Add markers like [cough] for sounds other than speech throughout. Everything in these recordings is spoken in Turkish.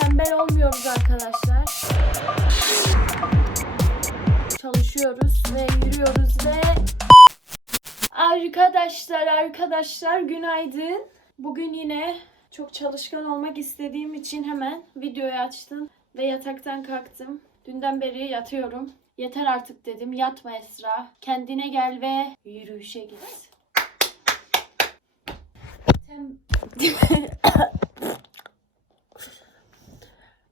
Tembel olmuyoruz arkadaşlar. Çalışıyoruz ve yürüyoruz ve Arkadaşlar arkadaşlar günaydın. Bugün yine çok çalışkan olmak istediğim için hemen videoyu açtım ve yataktan kalktım. Dünden beri yatıyorum. Yeter artık dedim. Yatma Esra. Kendine gel ve yürüyüşe git. Tem-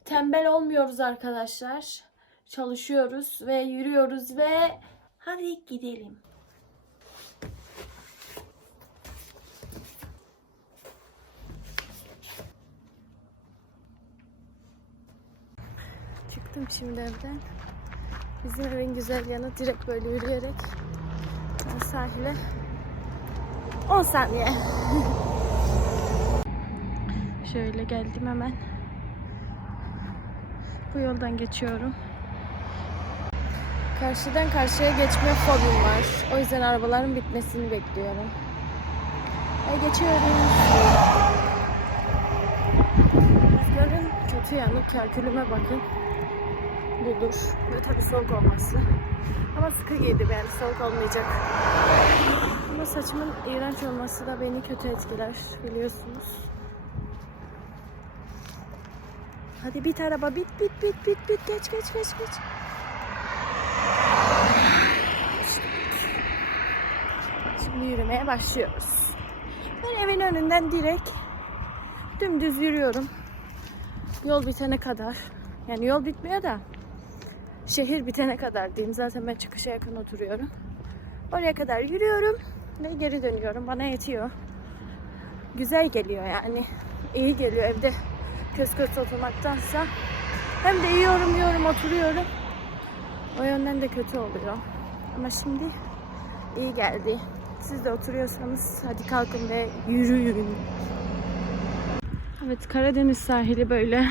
Tembel olmuyoruz arkadaşlar. Çalışıyoruz ve yürüyoruz ve hadi gidelim. Çıktım şimdi evden. Bizim evin güzel yanı direkt böyle yürüyerek sahile 10 saniye. [laughs] Şöyle geldim hemen. Bu yoldan geçiyorum. Karşıdan karşıya geçme fobim var. O yüzden arabaların bitmesini bekliyorum. Ve geçiyorum. Rüzgarın kötü yanı kalkülüme bakın. Budur. Ve tabii soğuk olması. Ama sıkı giydim yani soğuk olmayacak. Ama saçımın iğrenç olması da beni kötü etkiler biliyorsunuz. Hadi bit araba bit bit bit bit bit geç geç geç geç. Şimdi yürümeye başlıyoruz. Ben evin önünden direkt dümdüz yürüyorum. Yol bitene kadar. Yani yol bitmiyor da şehir bitene kadar diyeyim. Zaten ben çıkışa yakın oturuyorum. Oraya kadar yürüyorum ve geri dönüyorum. Bana yetiyor. Güzel geliyor yani. İyi geliyor evde kös kös oturmaktansa. Hem de yiyorum yiyorum oturuyorum. O yönden de kötü oluyor. Ama şimdi iyi geldi. Siz de oturuyorsanız hadi kalkın ve yürüyün. Evet Karadeniz sahili böyle.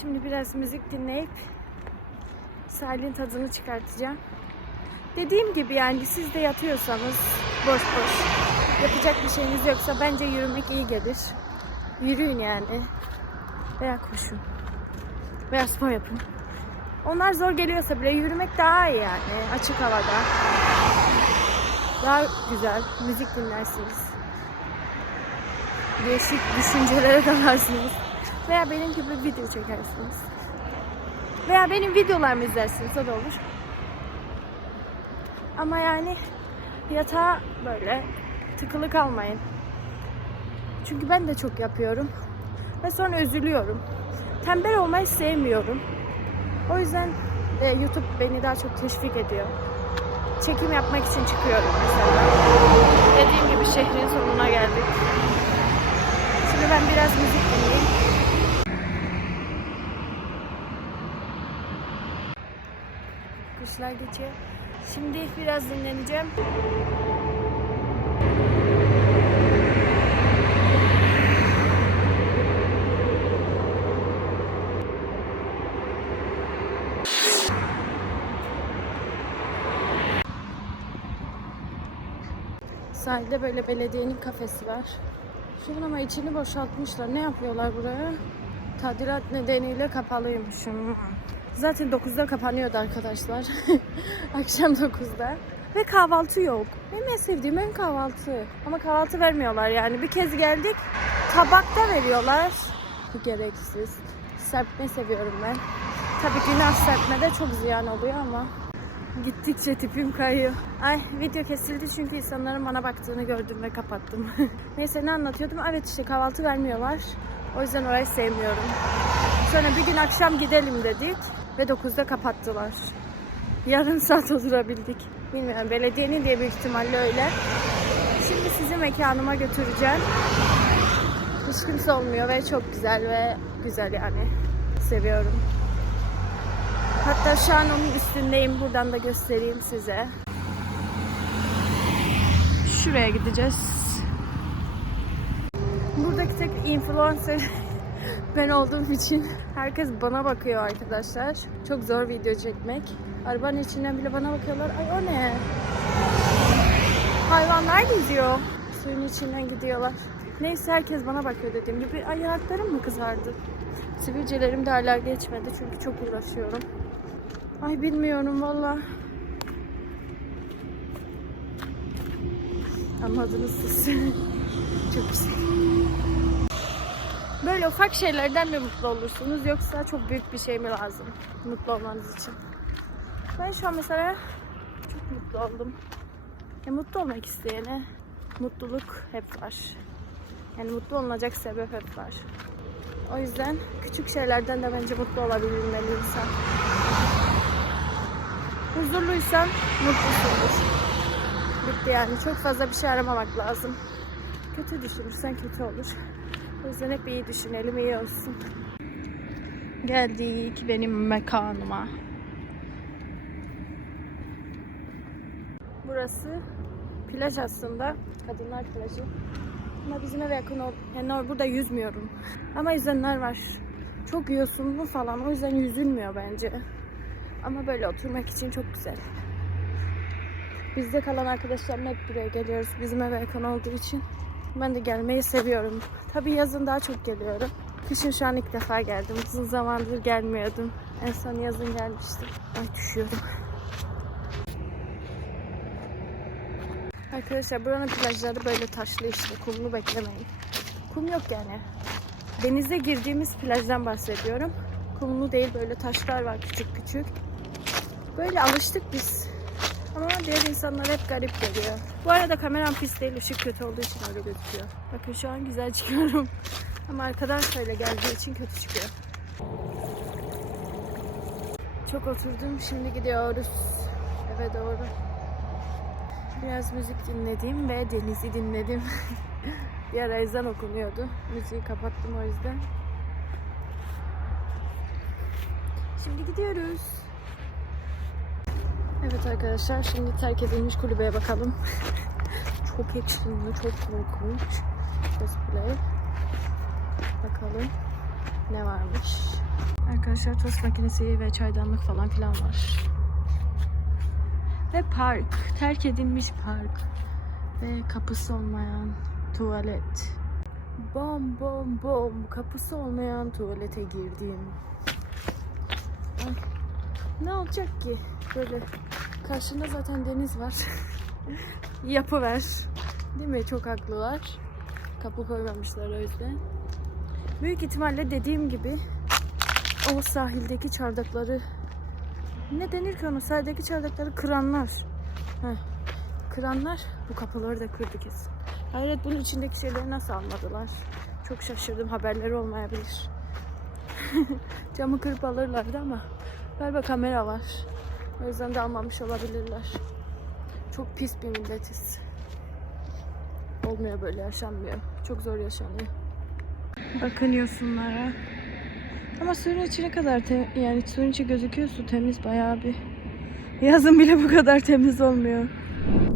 Şimdi biraz müzik dinleyip sahilin tadını çıkartacağım. Dediğim gibi yani siz de yatıyorsanız boş boş yapacak bir şeyiniz yoksa bence yürümek iyi gelir. Yürüyün yani. Veya koşun. Veya spor yapın. Onlar zor geliyorsa bile yürümek daha iyi yani açık havada. Daha güzel. Müzik dinlersiniz. Değişik düşüncelere [laughs] dalarsınız. Veya benim gibi video çekersiniz. Veya benim videolarımı izlersiniz o da olur. Ama yani yatağa böyle tıkılı kalmayın. Çünkü ben de çok yapıyorum. Ve sonra üzülüyorum. Tembel olmayı sevmiyorum. O yüzden e, YouTube beni daha çok teşvik ediyor. Çekim yapmak için çıkıyorum mesela. Dediğim gibi şehrin sonuna geldik. Şimdi ben biraz müzik dinleyeyim. Kuşlar geçiyor. Şimdi biraz dinleneceğim. Sahilde böyle belediyenin kafesi var. Şu an ama içini boşaltmışlar. Ne yapıyorlar buraya? Tadilat nedeniyle kapalıymışım. Zaten 9'da kapanıyordu arkadaşlar. [laughs] Akşam 9'da. Ve kahvaltı yok. Benim en sevdiğim ön kahvaltı. Ama kahvaltı vermiyorlar yani. Bir kez geldik. Tabakta veriyorlar. Bu gereksiz. Serpme seviyorum ben. Tabii günah serpmede çok ziyan oluyor ama. Gittikçe tipim kayıyor. Ay video kesildi çünkü insanların bana baktığını gördüm ve kapattım. [laughs] Neyse ne anlatıyordum? Evet işte kahvaltı vermiyorlar. O yüzden orayı sevmiyorum. Sonra bir gün akşam gidelim dedik ve 9'da kapattılar. Yarım [laughs] saat oturabildik. Bilmiyorum belediyenin diye büyük ihtimalle öyle. Şimdi sizi mekanıma götüreceğim. Hiç kimse olmuyor ve çok güzel ve güzel yani. Seviyorum. Hatta şu an onun üstündeyim. Buradan da göstereyim size. Şuraya gideceğiz. Buradaki tek influencer [laughs] ben olduğum için herkes bana bakıyor arkadaşlar. Çok zor video çekmek. Arabanın içinden bile bana bakıyorlar. Ay o ne? Hayvanlar gidiyor. Suyun içinden gidiyorlar. Neyse herkes bana bakıyor dediğim gibi. Ay ayaklarım mı kızardı? Sivilcelerim de hala geçmedi çünkü çok uğraşıyorum. Ay bilmiyorum valla. Anladınız siz. [laughs] çok güzel. Böyle ufak şeylerden mi mutlu olursunuz yoksa çok büyük bir şey mi lazım mutlu olmanız için? Ben şu an mesela çok mutlu oldum. Ya mutlu olmak isteyene mutluluk hep var. Yani mutlu olunacak sebep hep var. O yüzden küçük şeylerden de bence mutlu olabilmeli insan. Huzurluysan mutlusundur. Bitti yani. Çok fazla bir şey aramamak lazım. Kötü düşünürsen kötü olur. O yüzden hep iyi düşünelim, iyi olsun. Geldik benim mekanıma. Burası plaj aslında. Kadınlar plajı. Ama bizim eve yakın ol. Yani burada yüzmüyorum. Ama yüzenler var. Çok yosunlu falan. O yüzden yüzülmüyor bence. Ama böyle oturmak için çok güzel. Bizde kalan arkadaşlarımla hep buraya geliyoruz. Bizim eve yakın olduğu için. Ben de gelmeyi seviyorum. Tabii yazın daha çok geliyorum. Kışın şu an ilk defa geldim. Uzun zamandır gelmiyordum. En son yazın gelmiştim. Ay düşüyorum. Arkadaşlar buranın plajları böyle taşlı işte. Kumlu beklemeyin. Kum yok yani. Denize girdiğimiz plajdan bahsediyorum. Kumlu değil böyle taşlar var küçük küçük. Böyle alıştık biz. Ama diğer insanlar hep garip geliyor. Bu arada kameram pis değil, ışık kötü olduğu için öyle gözüküyor. Bakın şu an güzel [laughs] çıkıyorum. Ama arkadan şöyle geldiği için kötü çıkıyor. Çok oturdum, şimdi gidiyoruz eve doğru. Biraz müzik dinledim ve denizi dinledim. [laughs] Bir ara ezan okunuyordu. Müziği kapattım o yüzden. Şimdi gidiyoruz. Evet arkadaşlar şimdi terk edilmiş kulübeye bakalım. [laughs] çok ekstremli, çok korkunç. Cosplay. Bakalım ne varmış. Arkadaşlar tost makinesi ve çaydanlık falan filan var. Ve park. Terk edilmiş park. Ve kapısı olmayan tuvalet. Bom bom bom. Kapısı olmayan tuvalete girdim. Ay, ne olacak ki? Böyle karşında zaten deniz var. [laughs] Yapıver. Değil mi? Çok haklılar. Kapı koymamışlar o yüzden. Büyük ihtimalle dediğim gibi o sahildeki çardakları ne denir ki onu? Sahildeki çardakları kıranlar. Heh. Kıranlar bu kapıları da kırdı kesin. Hayret bunun içindeki şeyleri nasıl almadılar? Çok şaşırdım. Haberleri olmayabilir. [laughs] Camı kırıp alırlardı ama galiba kamera var. O yüzden de almamış olabilirler. Çok pis bir milletiz. Olmuyor böyle yaşanmıyor. Çok zor yaşanıyor. Bakın yosunlara. Ama suyun içi ne kadar te- yani suyun içi gözüküyor su temiz bayağı bir. Yazın bile bu kadar temiz olmuyor.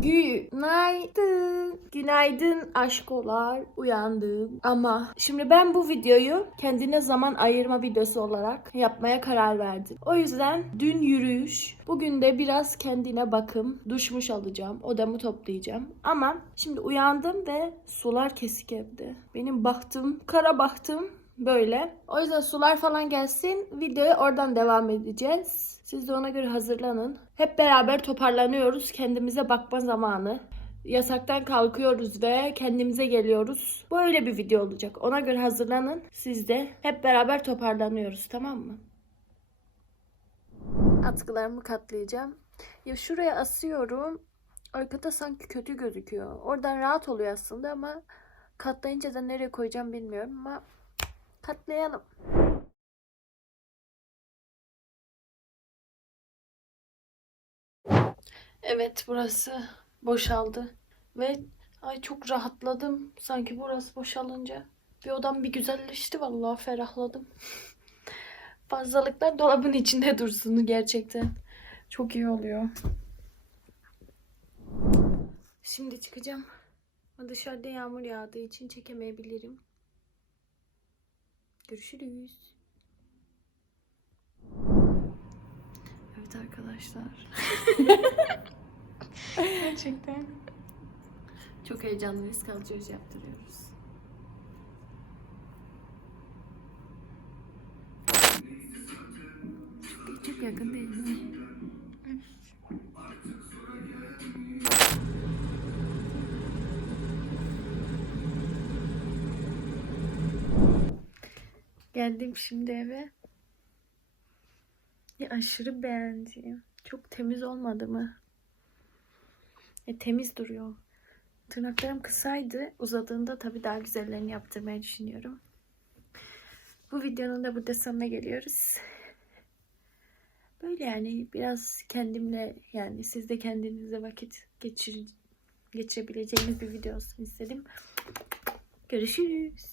Günaydın. Günaydın aşkolar. Uyandım. Ama şimdi ben bu videoyu kendine zaman ayırma videosu olarak yapmaya karar verdim. O yüzden dün yürüyüş, bugün de biraz kendine bakım, duşmuş alacağım, odamı toplayacağım. Ama şimdi uyandım ve sular kesik evde. Benim bahtım, kara bahtım böyle. O yüzden sular falan gelsin. Videoya oradan devam edeceğiz. Siz de ona göre hazırlanın. Hep beraber toparlanıyoruz. Kendimize bakma zamanı. Yasaktan kalkıyoruz ve kendimize geliyoruz. Böyle bir video olacak. Ona göre hazırlanın. Siz de hep beraber toparlanıyoruz. Tamam mı? Atkılarımı katlayacağım. Ya şuraya asıyorum. Arkada sanki kötü gözüküyor. Oradan rahat oluyor aslında ama katlayınca da nereye koyacağım bilmiyorum ama katlayalım. Evet burası boşaldı ve ay çok rahatladım sanki burası boşalınca. Bir odam bir güzelleşti vallahi ferahladım. [laughs] Fazlalıklar dolabın içinde dursun gerçekten. Çok iyi oluyor. Şimdi çıkacağım. Dışarıda yağmur yağdığı için çekemeyebilirim. Görüşürüz. Evet arkadaşlar. [laughs] Gerçekten. Çok heyecanlıyız. Kalçıyoruz yaptırıyoruz. Çok, çok yakın değil mi? Geldim şimdi eve. Ya aşırı beğendim. Çok temiz olmadı mı? E, temiz duruyor. Tırnaklarım kısaydı. Uzadığında tabii daha güzellerini yaptırmayı düşünüyorum. Bu videonun da burada sonuna geliyoruz. Böyle yani biraz kendimle yani siz de kendinize vakit geçir, geçirebileceğiniz bir video olsun istedim. Görüşürüz.